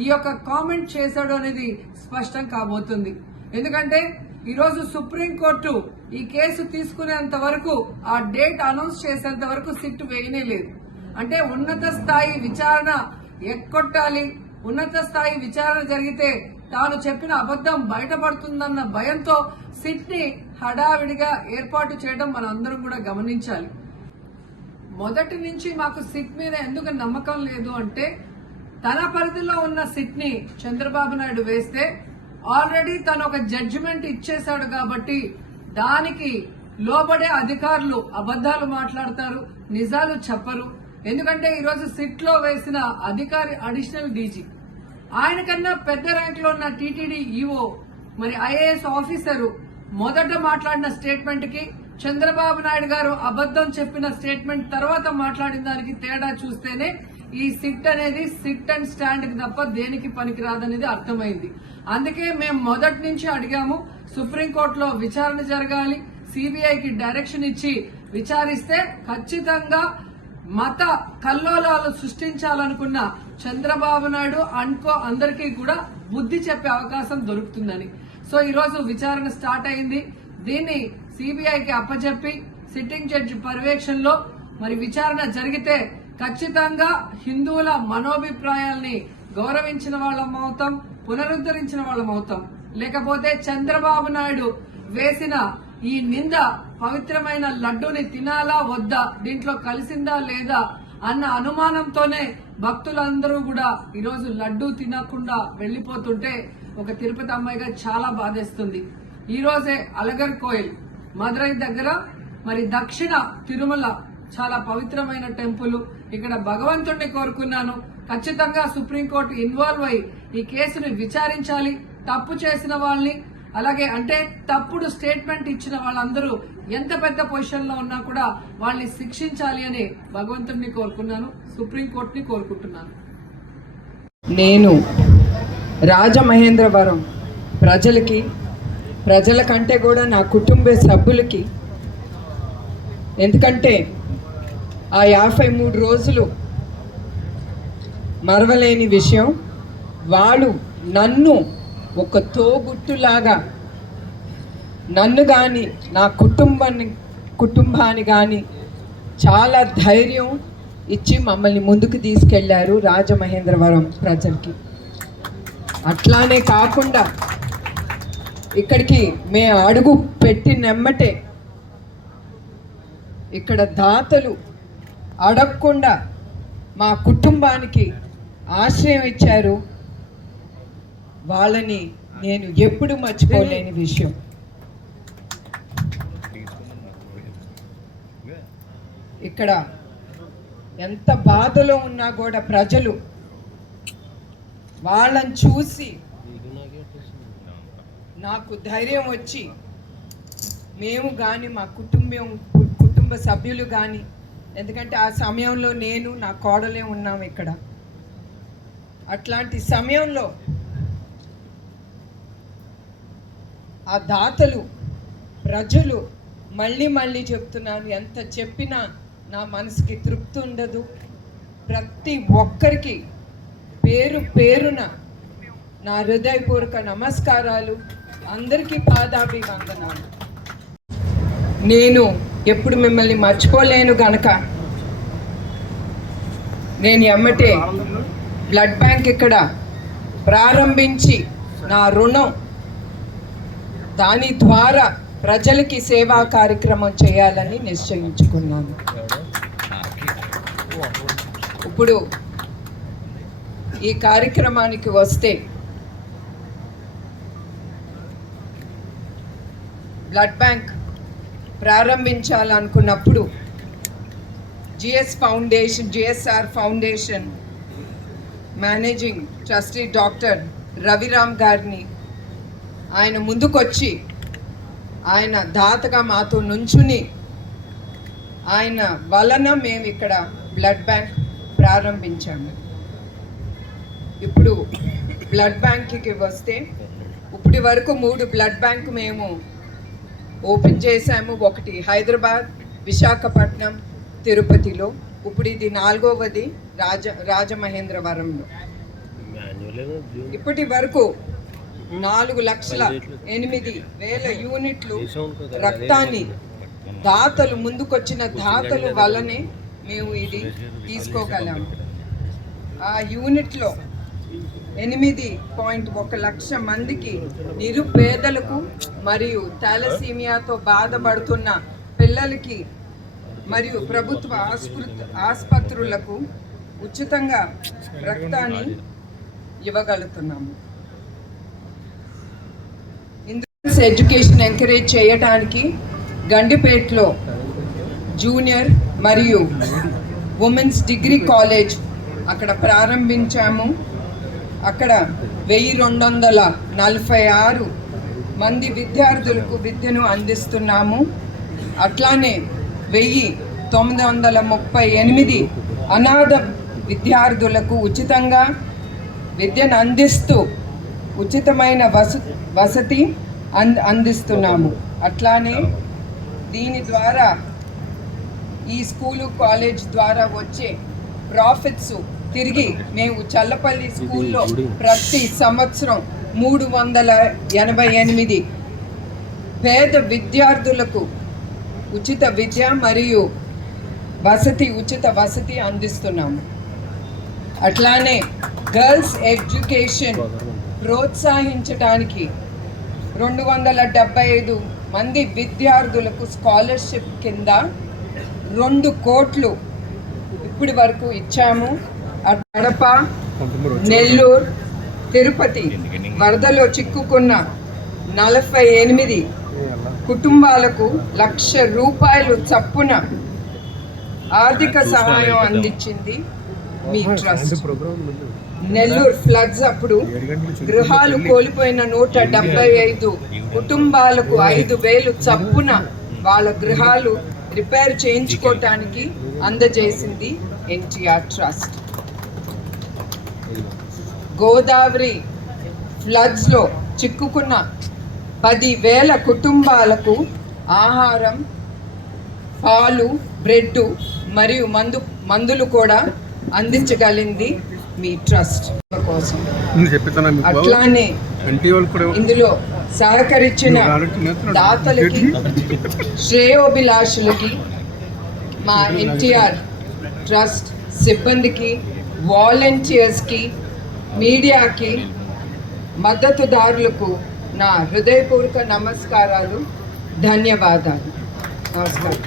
ఈ యొక్క కామెంట్ చేశాడు అనేది స్పష్టం కాబోతుంది. ఎందుకంటే ఈరోజు సుప్రీంకోర్టు ఈ కేసు తీసుకునేంత వరకు, ఆ డేట్ అనౌన్స్ చేసేంత వరకు సిట్ వేయనే లేదు. అంటే ఉన్నత స్థాయి విచారణ ఎక్కొట్టాలి, ఉన్నత స్థాయి విచారణ జరిగితే తాను చెప్పిన అబద్దం బయటపడుతుందన్న భయంతో సిట్ ని హడావిడిగా ఏర్పాటు చేయడం మనం అందరం కూడా గమనించాలి. మొదటి నుంచి మాకు సిట్ మీద ఎందుకు నమ్మకం లేదు అంటే, తన పరిధిలో ఉన్న సిట్ ని చంద్రబాబు నాయుడు వేస్తే ఆల్రెడీ తను ఒక జడ్జిమెంట్ ఇచ్చేశాడు కాబట్టి దానికి లోబడే అధికారులు అబద్దాలు మాట్లాడతారు, నిజాలు చెప్పరు. ఎందుకంటే ఈరోజు సిట్ లో వేసిన అధికారి అడిషనల్ డీజీ, ఆయన కన్నా పెద్ద ర్యాంక్ లో ఉన్న టీటీడీ ఈఓ, మరి ఐఏఎస్ ఆఫీసరు మొదట మాట్లాడిన స్టేట్మెంట్ కి చంద్రబాబు నాయుడు గారు అబద్దం చెప్పిన స్టేట్మెంట్ తర్వాత మాట్లాడిన దానికి తేడా చూస్తేనే ఈ సిట్ అనేది సిట్ అండ్ స్టాండ్ కి తప్ప దేనికి పనికిరాదనేది అర్థమైంది. అందుకే మేము మొదటి నుంచి అడిగాము, సుప్రీంకోర్టులో విచారణ జరగాలి, సిబిఐకి డైరెక్షన్ ఇచ్చి విచారిస్తే ఖచ్చితంగా మత కల్లోలాలు సృష్టించాలనుకున్న చంద్రబాబు నాయుడు అనుకో అందరికీ కూడా బుద్ధి చెప్పే అవకాశం దొరుకుతుందని. సో ఈ రోజు విచారణ స్టార్ట్ అయింది. దీన్ని సిబిఐకి అప్పచెప్పి సిట్టింగ్ జడ్జి పర్యవేక్షణలో మరి విచారణ జరిగితే ఖచ్చితంగా హిందువుల మనోభిప్రాయాల్ని గౌరవించిన వాళ్ళం అవుతాం, పునరుద్ధరించిన వాళ్ళం అవుతాం. లేకపోతే చంద్రబాబు నాయుడు వేసిన ఈ నింద పవిత్రమైన లడ్డూని తినాలా వద్దా, దీంట్లో కలిసిందా లేదా అన్న అనుమానంతోనే భక్తులందరూ కూడా ఈరోజు లడ్డూ తినకుండా వెళ్లిపోతుంటే ఒక తిరుపతి అమ్మాయిగా చాలా బాధేస్తుంది. ఈ రోజే అలగర్ కోయిల్ మదురై దగ్గర మరి దక్షిణ తిరుమల చాలా పవిత్రమైన టెంపుల్. ఇక్కడ భగవంతుడిని కోరుకున్నాను, ఖచ్చితంగా సుప్రీంకోర్టు ఇన్వాల్వ్ అయి ఈ కేసుని విచారించాలి. తప్పు చేసిన వాళ్ళని, అలాగే అంటే తప్పుడు స్టేట్మెంట్ ఇచ్చిన వాళ్ళందరూ ఎంత పెద్ద పొజిషన్ లో ఉన్నా కూడా వాళ్ళని శిక్షించాలి అని భగవంతుడిని కోరుకున్నాను, సుప్రీంకోర్టుని కోరుకుంటున్నాను. నేను రాజమహేంద్రవరం ప్రజల కంటే కూడా నా కుటుంబ సభ్యులకి, ఎందుకంటే ఆ 53 రోజులు మరవలేని విషయం. వాళ్ళు నన్ను ఒక తోబుట్టులాగా, నన్ను కానీ నా కుటుంబాన్ని కానీ చాలా ధైర్యం ఇచ్చి మమ్మల్ని ముందుకు తీసుకెళ్లారు రాజమహేంద్రవరం ప్రజలకి. అట్లానే కాకుండా ఇక్కడికి మేము అడుగు పెట్టినెమ్మటే ఇక్కడ దాతలు అడగకుండా మా కుటుంబానికి ఆశ్రయం ఇచ్చారు. వాళ్ళని నేను ఎప్పుడు మర్చిపోలేని విషయం. ఇక్కడ ఎంత బాధలో ఉన్నా కూడా ప్రజలు వాళ్ళని చూసి నాకు ధైర్యం వచ్చి, మేము కానీ మా కుటుంబ సభ్యులు కానీ, ఎందుకంటే ఆ సమయంలో నేను నా కోడలే ఉన్నాం ఇక్కడ. అట్లాంటి సమయంలో ఆ దాతలు, ప్రజలు, మళ్ళీ చెప్తున్నాను, ఎంత చెప్పినా నా మనసుకి తృప్తి ఉండదు. ప్రతి ఒక్కరికి పేరున నా హృదయపూర్వక నమస్కారాలు, అందరికీ పాదాభివందనాలు. నేను ఎప్పుడు మిమ్మల్ని మర్చిపోలేను గనక నేను ఎమ్మటే బ్లడ్ బ్యాంక్ ఇక్కడ ప్రారంభించి నా రుణం, దాని ద్వారా ప్రజలకి సేవా కార్యక్రమం చేయాలని నిశ్చయించుకున్నాను. ఇప్పుడు ఈ కార్యక్రమానికి వస్తే బ్లడ్ బ్యాంక్ ప్రారంభించాలనుకున్నప్పుడు GSR foundation managing trustee doctor Raviram గారిని ఆయన ముందుకొచ్చి ఆయన దాతగా మాతో నుంచుని ఆయన వలన మేము ఇక్కడ బ్లడ్ బ్యాంక్ ప్రారంభించాము. ఇప్పుడు బ్లడ్ బ్యాంక్కి వస్తే ఇప్పటి వరకు 3 బ్లడ్ బ్యాంక్ మేము ఓపెన్ చేశాము. ఒకటి హైదరాబాద్, విశాఖపట్నం, తిరుపతిలో. ఇప్పుడు ఇది 4వది రాజమహేంద్రవరంలో. ఇప్పటి వరకు 4,08,000 యూనిట్లు రక్తాన్ని దాతలు ముందుకొచ్చిన దాతలు వల్లనే మేము ఇది తీసుకోగలాము. ఆ యూనిట్లో 8.1 లక్ష మందికి నిరుపేదలకు మరియు థాలసీమియాతో బాధపడుతున్న పిల్లలకి మరియు ప్రభుత్వ ఆసుపత్రులకు ఉచితంగా రక్తాన్ని ఇవ్వగలుగుతున్నాము. ఇందులో ఎడ్యుకేషన్ ఎంకరేజ్ చేయడానికి గండిపేటలో జూనియర్ మరియు ఉమెన్స్ డిగ్రీ కాలేజ్ అక్కడ ప్రారంభించాము. అక్కడ 1,246 మంది విద్యార్థులకు విద్యను అందిస్తున్నాము. అట్లానే 1,938 అనాథ విద్యార్థులకు ఉచితంగా విద్యను అందిస్తూ ఉచితమైన వసతి అందిస్తున్నాము. అట్లానే దీని ద్వారా ఈ స్కూలు కాలేజ్ ద్వారా వచ్చే ప్రాఫిట్స్ తిరిగి మేము చల్లపల్లి స్కూల్లో ప్రతి సంవత్సరం 388 పేద విద్యార్థులకు ఉచిత విద్య మరియు ఉచిత వసతి అందిస్తున్నాము. అట్లానే గర్ల్స్ ఎడ్యుకేషన్ ప్రోత్సహించడానికి 275 మంది విద్యార్థులకు స్కాలర్షిప్ కింద 2 కోట్లు ఇప్పటి వరకు ఇచ్చాము. కడప, నెల్లూరు, తిరుపతి వరదలో చిక్కుకున్న 48 కుటుంబాలకు ₹1,00,000 చప్పున ఆర్థిక సహాయం అందించింది మీ ట్రస్ట్. నెల్లూరు ఫ్లడ్స్ అప్పుడు గృహాలు కోల్పోయిన 175 కుటుంబాలకు 5,000 చప్పున వాళ్ళ గృహాలు రిపేర్ చేయించుకోవటానికి అందజేసింది ఎన్టీఆర్ ట్రస్ట్. గోదావరి ఫ్లడ్స్లో చిక్కుకున్న 10,000 కుటుంబాలకు ఆహారం, పాలు, బ్రెడ్ మరియు మందులు కూడా అందించగలిగింది మీ ట్రస్ట్ కోసం. అట్లానే ఇందులో సహకరించిన దాతలకి, శ్రేయోభిలాషులకి, మా ఎన్టీఆర్ ట్రస్ట్ సిబ్బందికి, వాలంటీర్స్కి, మీడియాకి, మద్దతుదారులకు నా హృదయపూర్వక నమస్కారాలు, ధన్యవాదాలు. నమస్కారం.